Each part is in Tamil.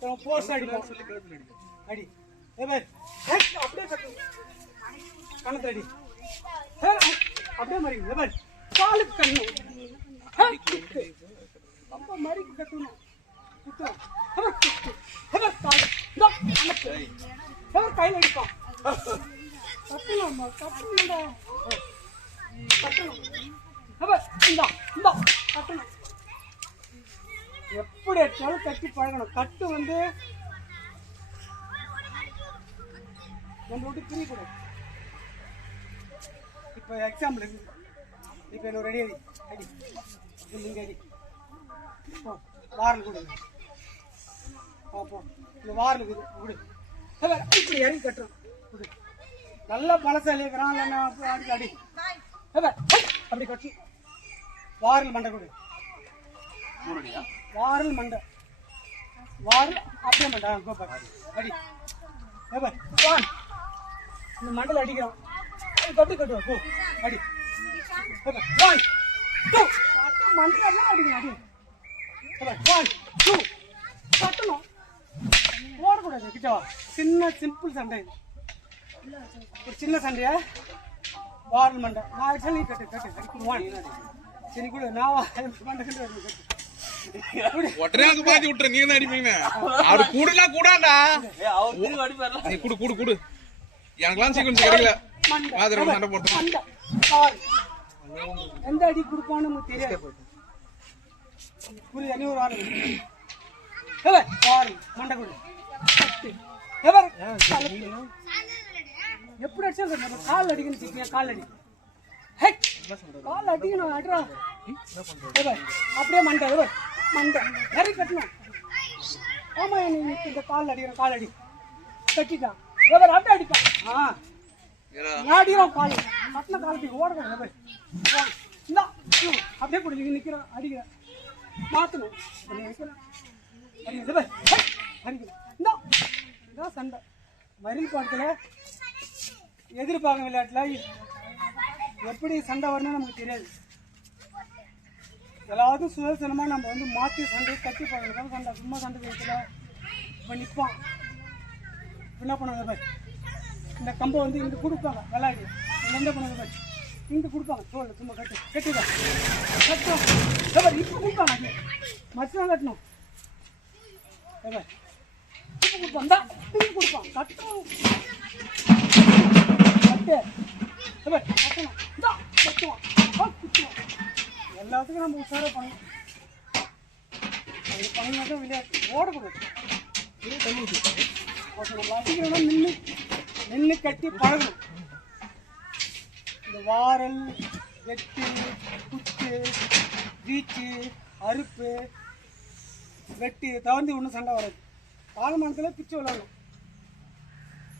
போஸ்ட் அடிப்போம் அடி அப்படியே கட்டு கணத்துல அடி அப்படியே மாதிரி காலுக்கு கண்ணு ரொம்ப மாதிரி கட்டணும் கையில் அடிப்பான் கட்டலாமா கட்டணும்டா கட்டணும் கட்டணும் எப்படி அடிச்சாலும் கட்டி பழகணும் கட்டு வந்து நம்ம விட்டு பிரியக்கூடாது இப்போ எக்ஸாம்பிள் இருக்குது இப்போ என்ன ரெடி அடி அடி நீங்கள் அடி வாரல் கொடுங்க பார்ப்போம் இந்த வாரல் இருக்குது கொடு இப்படி இறங்கி கட்டுறோம் கொடு நல்லா பழசாலி இருக்கிறான் இல்லைன்னா அடி அடி அப்படி கட்டி வாரல் மண்டை கொடு வாரல் மண்டை வாரல் அப்படியே மண்டை அடி இந்த மண்டல அடிக்கிறோம் கட்டு கட்டுவோம் போ அடி மண்டல அடிக்கணும் அடி 1 2 கட்டணும் ஓடக்கூடாது கிட்டவா சின்ன சிம்பிள் சண்டை ஒரு சின்ன சண்டையா வாரல் மண்டை நான் ஆக்சுவலி கட்டு கட்டு அடிக்கு சரி கூட நான் மண்டை கட்டு ஒட்டரையாக்கு பாத்தி விட்டுற நீ தான் அடிப்பீங்க அவரு கூடலாம் கூடாண்டா நீ குடு குடு குடு எனக்குலாம் சீக்கிரம் கிடைக்கல மாதிரி சண்டை போட்டு எந்த அடி கொடுப்பான்னு நமக்கு தெரியாது புரியுது நீ ஒரு ஆறு மண்டை கொடு எப்படி அடிச்சா நம்ம கால் அடிக்கணும் சிக்கியா கால் அடி கால் அடிக்கணும் அட்ரா அப்படியே மண்டை மண்டை நிறைய கட்டணும் ஆமா நீ இந்த கால் அடிக்கிறேன் கால் அடி கட்டிட்டான் அப்படியே அடிப்பான் அடிக்கிறோம் கால் கட்டின காலத்துக்கு ஓடக்கூடாது அப்படியே கூட நீங்க நிக்கிறோம் அடிக்கிறேன் மாத்தணும் அடிக்கிறேன் சண்டை மறியல் பாடத்துல எதிர்பார்க்க விளையாட்டுல எப்படி சண்டை வரணும்னு நமக்கு தெரியாது எல்லாத்தையும் சுதர்சனமா நம்ம வந்து மாற்றி சண்டை கட்டி பார்க்கணும் சண்டை சும்மா சண்டை வைக்கல இப்போ நிற்பான் என்ன பண்ணுவாங்க இந்த கம்பை வந்து இங்கே கொடுப்பாங்க விளையாடி என்ன பண்ணுவாங்க இங்கே கொடுப்பாங்க தோல் சும்மா கட்டிதான் கட்டுவோம் இப்போ கொடுப்பாங்க மச்சம் கட்டணும் இப்போ கொடுப்பான் தான் திரும்பி கொடுப்பான் கட்டணும் கட்டணும் தான் கட்டுவான் குத்துவான் எல்லாத்துக்கும் நம்ம உஷாராக பண்ணணும் அது பண்ணினாதான் விளையாட்டு ஓடக்கூடாது நம்ம அடிக்கிறோம்னா நின்று கட்டி பழகணும் இந்த வாரல் வெட்டு குத்து வீச்சு அறுப்பு வெட்டி தவர்ந்து ஒன்றும் சண்டை வராது காலமானத்தில் பிச்சு விளையாடணும்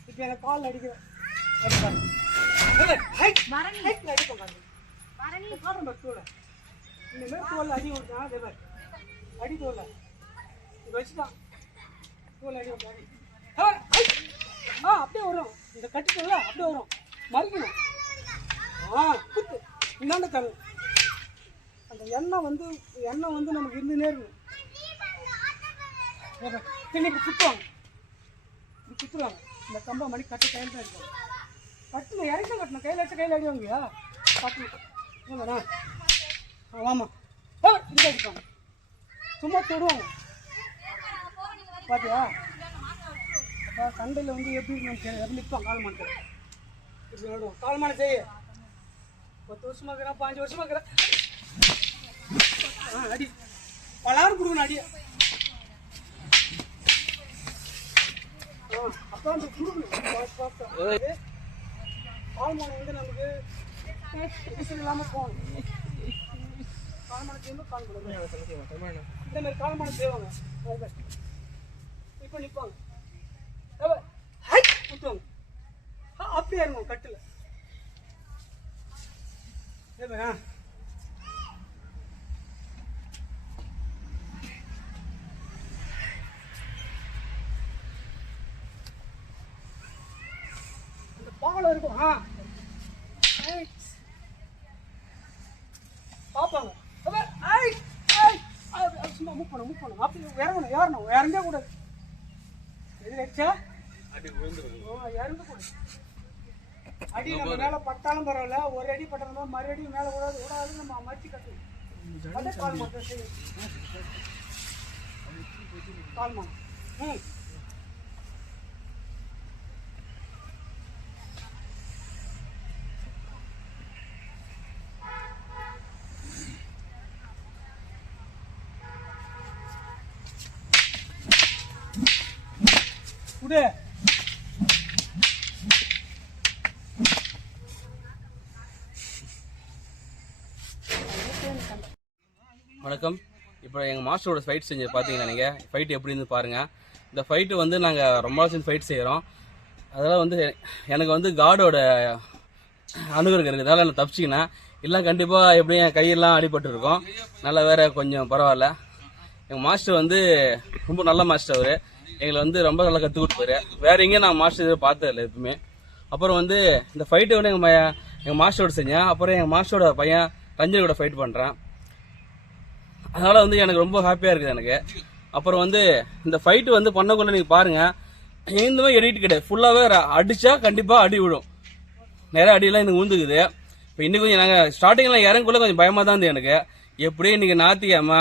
இப்போ எனக்கு கால் அடிக்கிறேன் இனிமேல் தோல் அடி விட்டான் அதே மாதிரி அடி தோல்ல இது வச்சுதான் தோல் அடி விட்டு அடி அப்படியே வரும் இந்த கட்டி தோல்ல அப்படியே வரும் மறிக்கணும் குத்து இந்தாண்ட தரும் அந்த எண்ணெய் வந்து நமக்கு இருந்துனே இருக்கும் இப்படி குத்துவாங்க இப்படி குத்துருவாங்க இந்த கம்பை மணி கட்டு கையில் தான் இருக்காங்க கட்டுல இறக்கி கட்டணும் கையில் வச்சா கையில் அடிவாங்கயா கட்டணும் ஆமாம் இங்கே அடிப்பாங்க சும்மா தொடுவாங்க பார்த்தியா அப்போ சண்டையில் வந்து எப்படி எப்படி நிற்பான் கால் மாட்டேன் இப்படி விடுவோம் கால் மாட்டை செய்ய 10 வருஷமா இருக்கிறா 5 வருஷமா இருக்கிறா அடி பலாரும் கொடுக்கணும் அடி அப்போ அந்த கொடுக்கணும் கால்மானம் வந்து நமக்கு இல்லாமல் போகணும் கால்மானம் செய்யணும் கால் கொடுக்கணும் இந்த மாதிரி கால்மானம் செய்வாங்க இப்போ நிற்பாங்க குத்துவாங்க அப்படியே இருக்கும் கட்டில் அந்த பாலம் இருக்கும் பார்ப்பாங்க சும்மா மூவ் பண்ணணும் அப்படி இறங்கணும் ஏறணும் இறங்க கூடாது அடி அடிச்சா இறந்து போடு. அடி நம்ம மேல பட்டாலும் பரவாயில்ல, ஒரு அடி பட்டா மறுபடி மேல விடாது நம்ம மறைச்சு கட்டணும். கால் மாட்டம் செய்யும். கால் மாட்டம். விடு. வணக்கம். இப்போ எங்கள் மாஸ்டரோட ஃபைட் செஞ்சு பார்த்தீங்கன்னா நீங்கள் ஃபைட் எப்படி இருந்து பாருங்கள். இந்த ஃபைட்டு வந்து நாங்கள் ரொம்ப நாள் ஃபைட் செய்கிறோம். அதெல்லாம் வந்து எனக்கு வந்து காடோட அனுகிரகம் இருக்கிறதால நான் தப்பிச்சிக்கினேன். இல்லை கண்டிப்பாக எப்படியும் என் கையெல்லாம் அடிபட்டு இருக்கும். நல்லா வேற கொஞ்சம் பரவாயில்ல. எங்கள் மாஸ்டர் வந்து ரொம்ப நல்ல மாஸ்டர். அவர் எங்களை வந்து ரொம்ப நல்லா கற்றுக் கொடுப்பாரு. வேற எங்கேயும் நான் மாஸ்டர் பார்த்ததில்லை எப்பவுமே. அப்புறம் வந்து இந்த ஃபைட்டை வந்து எங்கள் மாஸ்டரோட செஞ்சேன். அப்புறம் எங்கள் மாஸ்டரோட பையன் ரஞ்சன் கூட ஃபைட் பண்ணுறேன். அதனால் வந்து எனக்கு ரொம்ப ஹாப்பியாக இருக்குது எனக்கு. அப்புறம் வந்து இந்த ஃபைட்டு வந்து பண்ணக்குள்ள நீங்கள் பாருங்கள், இந்த மாதிரி எடிட் கிடையாது. ஃபுல்லாகவே அடித்தா கண்டிப்பாக அடி விடும். நிறைய அடியெல்லாம் எனக்கு ஊந்துக்குது. இப்போ இன்னும் கொஞ்சம் நாங்கள் ஸ்டார்டிங்கில் இறங்குள்ள கொஞ்சம் பயமாக தான் இருந்தது எனக்கு. எப்படியும் இன்றைக்கி நாத்தியாமா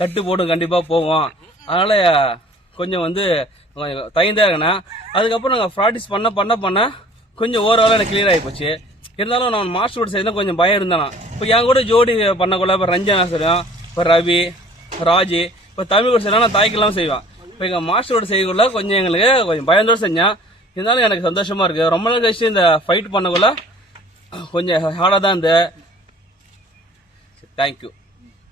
கட்டு போடும் கண்டிப்பாக போவோம். அதனால் கொஞ்சம் வந்து தயந்தா இருக்கேண்ணா. அதுக்கப்புறம் நாங்கள் ப்ராக்டிஸ் பண்ண கொஞ்சம் ஓவராலாக எனக்கு கிளியர் ஆகி போச்சு. இருந்தாலும் நான் மாஸ்டரோட செய்யணும் கொஞ்சம் பயம் இருந்தானா. இப்போ என் கூட ஜோடி பண்ணக்குள்ள இப்போ ரஞ்சனா செய்யும், இப்போ ரவி, ராஜி, இப்போ தமிழ் கூட செய்யலாம், நான் தாய்க்கெல்லாம் செய்வேன். இப்போ எங்கள் மாஸ்டரோட செய்யக்குள்ள கொஞ்சம் எங்களுக்கு கொஞ்சம் பயந்தோடு செஞ்சேன். இருந்தாலும் எனக்கு சந்தோஷமா இருக்கு. ரொம்ப நாள் கழிச்சு இந்த ஃபைட் பண்ணக்குள்ள கொஞ்சம் ஹார்டாக தான் இருந்தது. தேங்க்யூ.